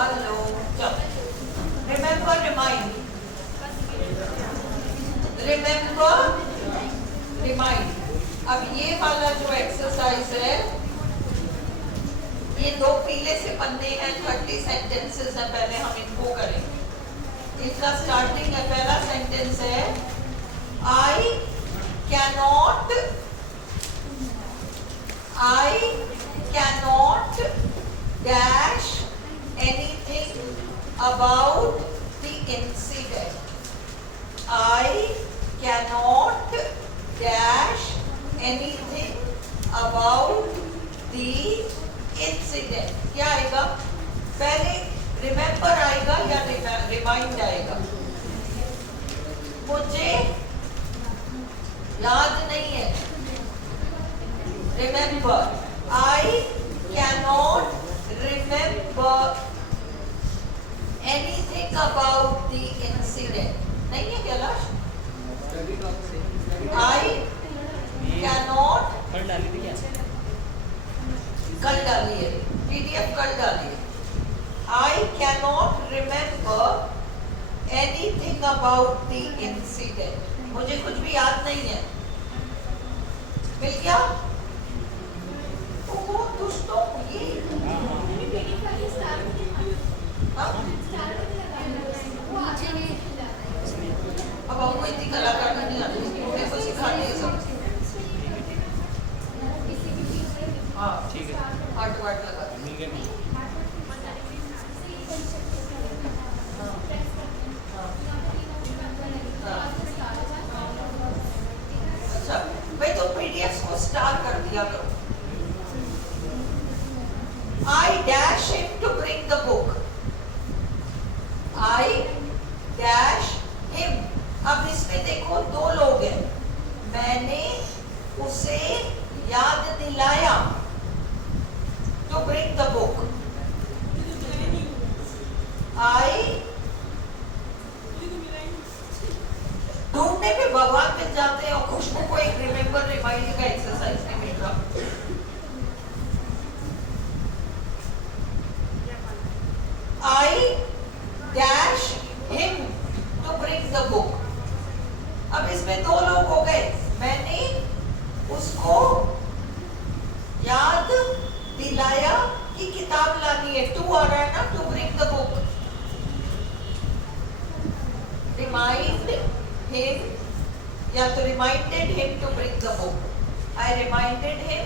Hello, remember, remind, remember, remind. अब ये वाला जो एक्सरसाइज है, ये 2 पीले से पन्ने हैं, 30 सेंटेंसेस हैं। पहले हम इनको करें। इसका स्टार्टिंग है, पहला सेंटेंस है I cannot dash anything about the incident. I cannot dash anything about the incident. क्या आएगा? पहले रिमेम्बर आएगा या रिमाइंड आएगा? मुझे याद नहीं है। Remember, I cannot remember anything about the incident. नहीं है कैलाश? I cannot, कल डाली थी क्या? कल डाली है, PDF कल डाली है। I cannot remember anything about the incident. मुझे कुछ भी याद नहीं है। मिल गया? ओहो दोस्तों, ये अब हमको इतनी कलाकार नहीं आती, मेरे को सिखाते हैं सब। हाँ ठीक है, हार्ट वार्ट लगा मिल गया। अच्छा भाई, तो पीडीएफ को स्टार कर दिया करो। I dash him to bring the book. I dash him. अब इसमें देखो 2 लोग हैं। मैंने उसे याद दिलाया to bring the book. I ढूंढने पे भगवान मिल जाते हैं और खुशबू को एक रिमेम्बर रिमाइंड का एक्सरसाइज नहीं मिल रहा। I dash him to bring the book. अब इसमें 2 लोग हो गए। मैंने उसको याद दिलाया कि किताब लानी है। टू आ रहा है ना, to bring the book. Remind him, या तो reminded him to bring the book. I reminded him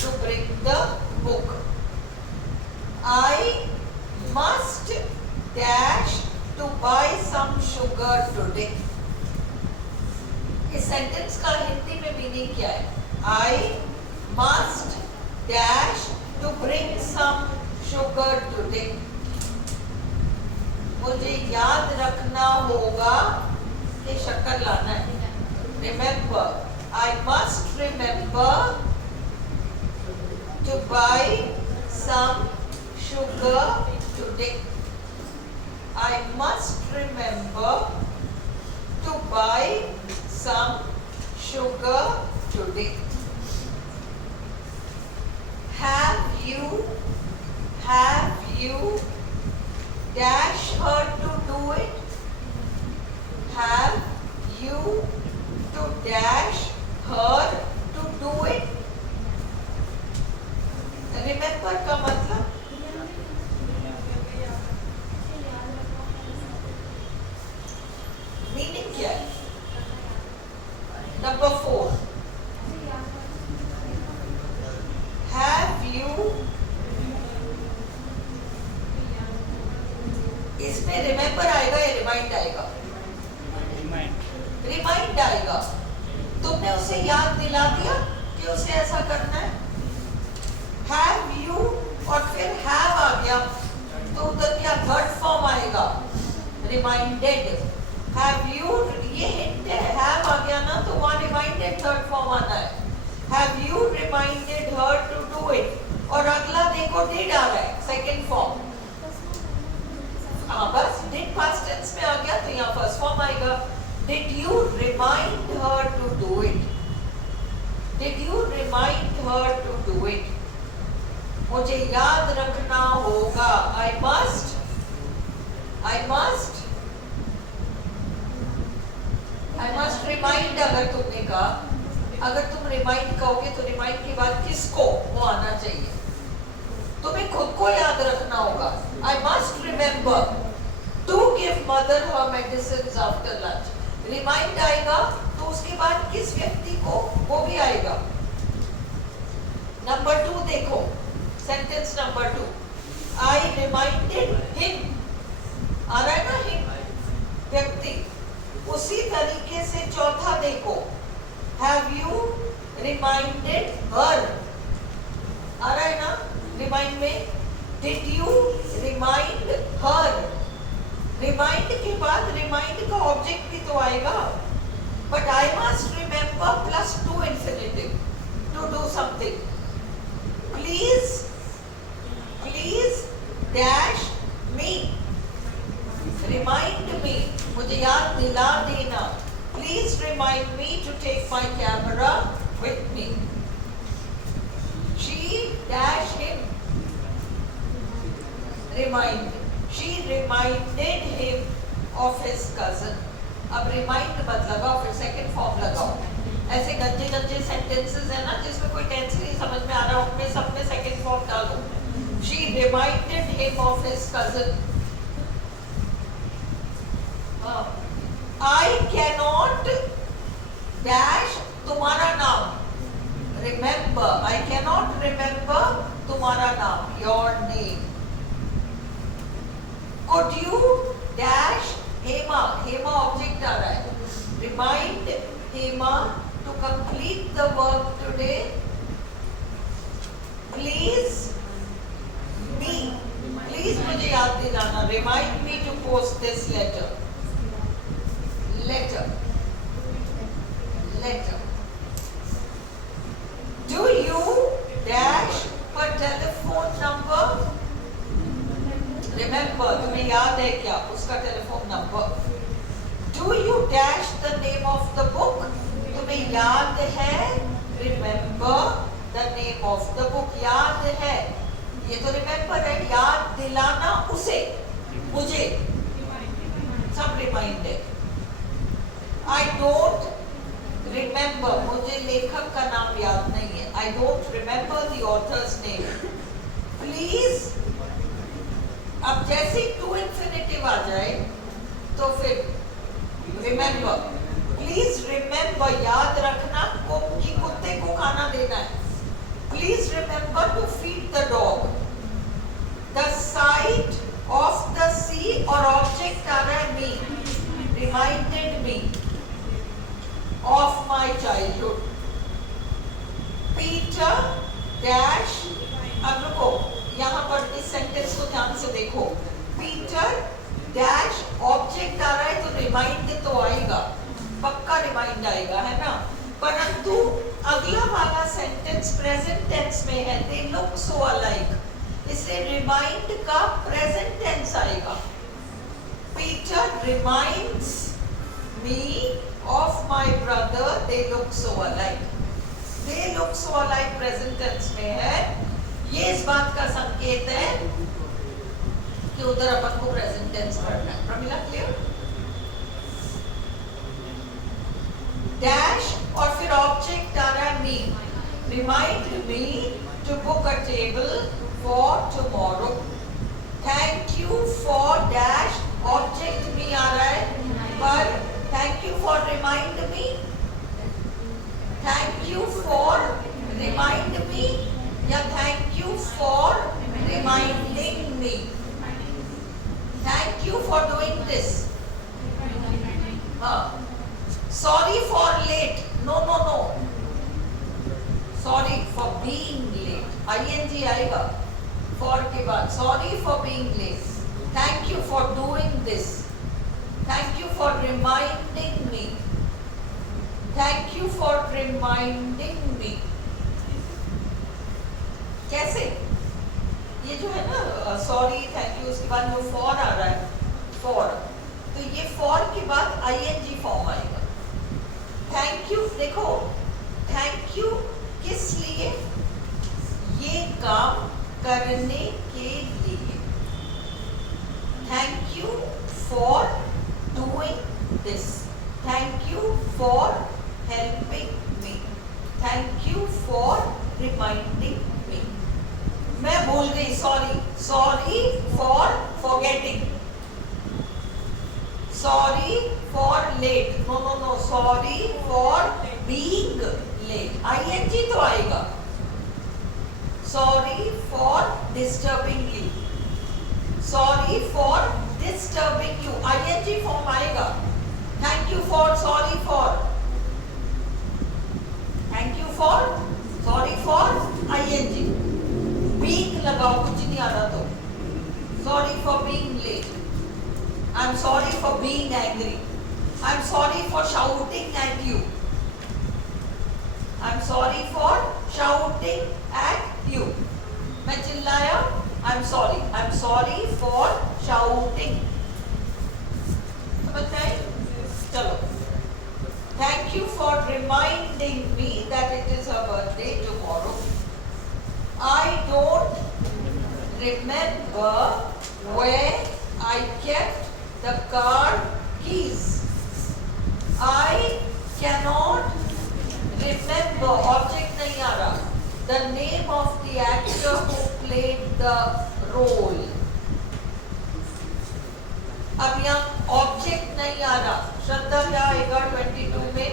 to bring the book. I must dash to buy some sugar today. इस सेंटेंस का हिंदी में मीनिंग क्या है? I must dash to bring some sugar today. मुझे याद रखना होगा कि शक्कर लाना है। Remember, I must remember to buy some sugar today. I must remember to buy some sugar today. Have you dash her to do it? Have you to dash her to do it? Remember का मतलब meaning क्या है? Number 4, have you, इसमें remember आएगा या remind आएगा? Remind आएगा। तुमने उसे याद दिला दिया कि उसे ऐसा करना है। Have you और फिर have आ गया तो उधर क्या थर्ड फॉर्म आएगा? रिमाइंडेड। Have you, ये हिंट है, have आ गया ना तो वहाँ रिमाइंडेड थर्ड फॉर्म आना है। Have you reminded her to do it? और अगला देखो did आ रहा है, सेकेंड फॉर्म। हाँ बस did past tense में आ गया तो यहाँ फर्स्ट फॉर्म आएगा। Did you remind her to do it? Did you remind her to do it? मुझे याद रखना होगा। I must I must remind, अगर तुमने कहा, अगर तुम रिमाइंड कहोगे तो रिमाइंड के बाद किसको वो आना चाहिए, तुम्हें खुद को याद रखना होगा। I must remember to give mother her medicine after lunch. Remind आएगा तो उसके बाद किस व्यक्ति को, वो भी आएगा। नंबर 2 देखो, सेंटेंस नंबर 2, आई रिमाइंडेड हिम, आ रहा है ना हिम, व्यक्ति। उसी तरीके से चौथा देखो, हैव यू रिमाइंडेड हर, आ रहा है ना रिमाइंड में, did you remind her. Remind के बाद रिमाइंड का ऑब्जेक्ट भी तो आएगा, but I must remember plus to infinitive to do something. Please dash me, remind me, मुझे याद दिला देना। Please remind me to take my camera with me. She dash him, remind, she reminded him of his cousin. अब remind मत लगाओ, फिर second form लगाओ। ऐसे गंजे गंजे सेंटेंसेस है ना जिसमें कोई टेंस नहीं समझ में आ रहा, उनमें सब में सेकंड फॉर्म डालो। She reminded him of his cousin. I cannot dash तुम्हारा नाम, रिमेम्बर, आई कैनॉट रिमेम्बर तुम्हारा नाम, your name. Could you dash Hema, Hema object आ रहा है, remind Hema to complete the work today. Please मुझे याद दिलाना, remind me to post this letter. Do you dash her telephone number? Remember, तुम्हें याद है क्या उसका telephone number? Do you dash the name of the book? तुम्हें याद है, remember the name of the book, याद है, ये तो remember है, याद दिलाना उसे, मुझे, सब remind है। I don't remember, मुझे लेखक का नाम याद नहीं है, I don't remember the author's name. Please, अब जैसे टू इंफिनिटिव आ जाए तो फिर remember, प्लीज रिमेम्बर, याद रखना कि कुत्ते को खाना देना है। Please remember to feed the dog. The sight of the sea, और ऑब्जेक्ट आ रहा है me, reminded me of my childhood. Peter dash, अब रुको, यहाँ पर इस सेंटेंस को ध्यान से देखो, पीटर डैश ऑब्जेक्ट आ रहा है तो रिमाइंड तो आएगा, पक्का रिमाइंड आएगा, है ना। परंतु अगला वाला सेंटेंस प्रेजेंट टेंस में है, दे लुक सो अलाइक, इसलिए रिमाइंड का प्रेजेंट टेंस आएगा। Peter reminds me of my brother, they look so alike. They look so alike present tense में है, ये इस बात का संकेत है कि उधर अपन को प्रेजेंट टेंस पढ़ना है। प्रमिला क्लियर? डैश और फिर ऑब्जेक्ट आ रहा है me, remind me to book a table for tomorrow. Thank you for dash, object me आ रहा है, पर thank you for remind me, thank you for remind me या thank you for reminding me, thank you for doing this. हाँ, sorry for late, no, sorry for being late, ING आएगा for के बाद, sorry for being late, thank you for doing this, thank you for reminding me, thank you for reminding मी। कैसे? ये जो है ना sorry, thank you, उसके बाद जो फॉर आ रहा है, फॉर, तो ये फॉर के बाद आईएनजी फॉर्म आएगा। थैंक यू, देखो थैंक यू किस लिए? ये काम करने के लिए। Thank you sorry. Sorry for forgetting. Sorry for late. No. Sorry for being late. ing तो आएगा. Sorry for disturbing you. Sorry for disturbing you. ing form आएगा. Thank you for, sorry for. Thank you for, sorry for, ing. Being लगाओ, कुछ नहीं आ रहा तो. Sorry for being late. I'm sorry for being angry. I'm sorry for shouting at you. I'm sorry for shouting at you. मैं चिल्लाया. I'm sorry. I'm sorry for shouting. समझ में आई? चलो. Thank you for reminding me that it is her birthday tomorrow. I don't remember where I kept the car keys. I cannot remember, object नहीं आ रहा, the name of the actor who played the role. अब यहाँ object नहीं आ रहा. श्रद्धा क्या आएगा 22 में?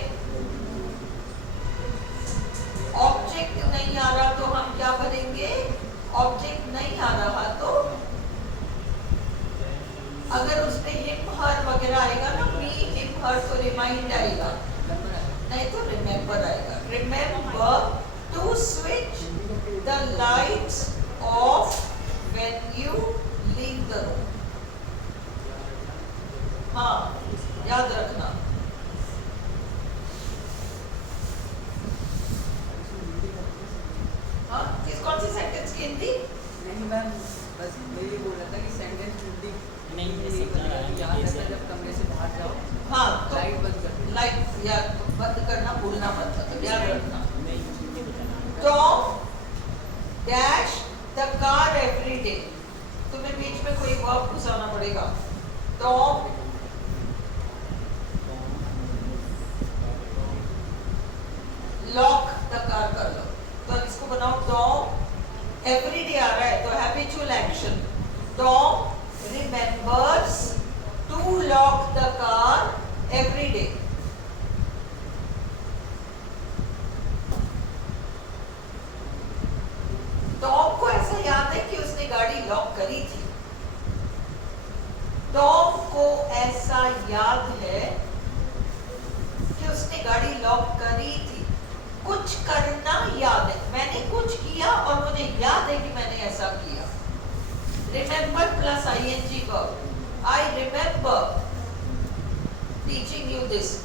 Object नहीं आ रहा तो हम क्या भरेंगे? ऑब्जेक्ट नहीं आ रहा तो अगर उसमें हिम हर वगैरह आएगा ना, मी हिम हर, तो रिमाइंड आएगा, नहीं तो रिमेम्बर आएगा. Remember to switch the lights off when you leave the room. हाँ, याद रखना. हाँ, कौन सी सेंटेंस की हिंदी? नहीं मैम, बस यही बोल रहा था कि सेंटेंस हिंदी नहीं याद रखना, जब कमरे से बाहर जाओ हाँ, तो लाइट बंद कर. लाइट या बंद करना, भूलना मत, मतलब याद रखना. Tom dash the car every day. तुम्हें बीच में कोई वर्ब घुसाना पड़ेगा. टॉम लॉक द कार कर लो. तो इसको बनाओ. टॉम एवरी डे आ रहा है तो habitual action. Tom remembers to lock the car every day. Tom को ऐसा याद है कि उसने गाड़ी लॉक करी थी. टॉम को ऐसा याद है कि उसने गाड़ी लॉक करी थी. कुछ करना याद है. मैंने कुछ किया और मुझे याद है कि मैंने ऐसा किया. Remember plus ing verb. I remember teaching you this.